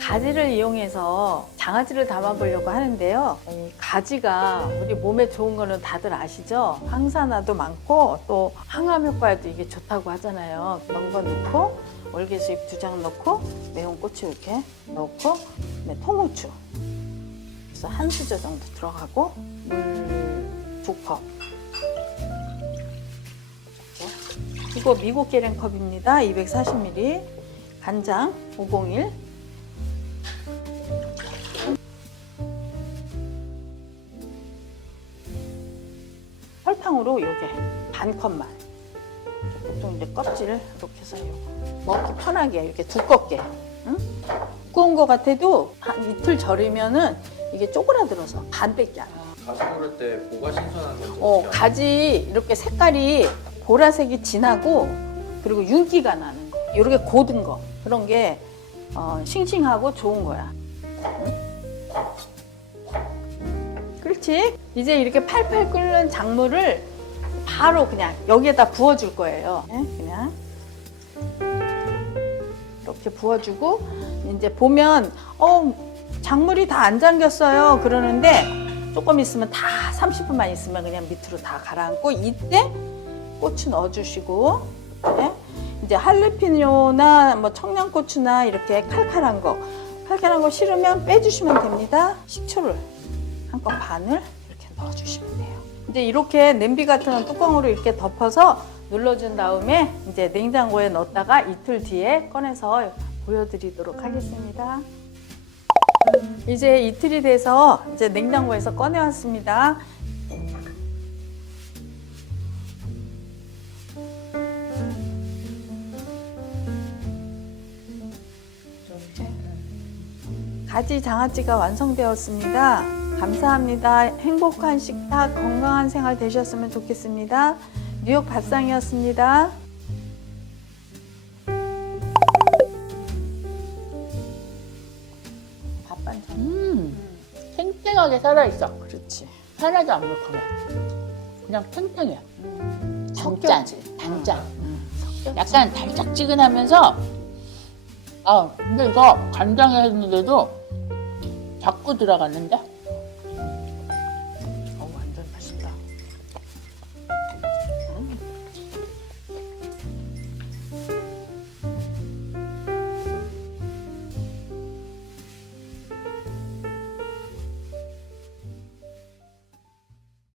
가지를 이용해서 장아찌를 담아보려고 하는데요. 이 가지가 우리 몸에 좋은 거는 다들 아시죠? 항산화도 많고 또 항암 효과에도 이게 좋다고 하잖아요. 이런 거 넣고 월게수잎 2장 넣고 매운고추 이렇게 넣고 통후추 그래서 한 수저 정도 들어가고 물 2컵. 이거 미국 계량컵입니다. 240ml. 간장 501. 설탕으로 요게 반 컵만. 보통 이제 껍질을 이렇게 해서 먹기 편하게 이렇게 두껍게. 응? 두꺼운 거 같아도 한 이틀 절이면은 이게 쪼그라들어서 반밖에 안 돼. 가지 고를 때 뭐가 신선한 건지 가지 이렇게 색깔이 보라색이 진하고 그리고 윤기가 나는 거. 이렇게 고든 거 그런 게 싱싱하고 좋은 거야. 응? 그렇지? 이제 이렇게 팔팔 끓는 작물을 바로 그냥 여기에다 부어줄 거예요. 그냥 이렇게 부어주고 이제 보면 작물이 다 안 잠겼어요 그러는데 조금 있으면 다 30분만 있으면 그냥 밑으로 다 가라앉고 이때 고추 넣어주시고 이제 할레피뇨나 뭐 청양고추나 이렇게 칼칼한 거 싫으면 빼주시면 됩니다. 식초를 한 컵 반을 이렇게 넣어주시면 돼요. 이제 이렇게 냄비 같은 뚜껑으로 이렇게 덮어서 눌러준 다음에 이제 냉장고에 넣었다가 이틀 뒤에 꺼내서 보여드리도록 하겠습니다. 이제 이틀이 돼서 이제 냉장고에서 꺼내왔습니다. 가지장아찌가 완성되었습니다. 감사합니다. 행복한 식탁, 건강한 생활 되셨으면 좋겠습니다. 뉴욕밥상이었습니다. 밥 반찬. 탱탱하게 살아있어. 그렇지. 하나도 안 물컹해. 그냥 탱탱해. 단짠. 약간 달짝지근하면서 근데 이거 간장에 했는데도 자꾸 들어갔는데?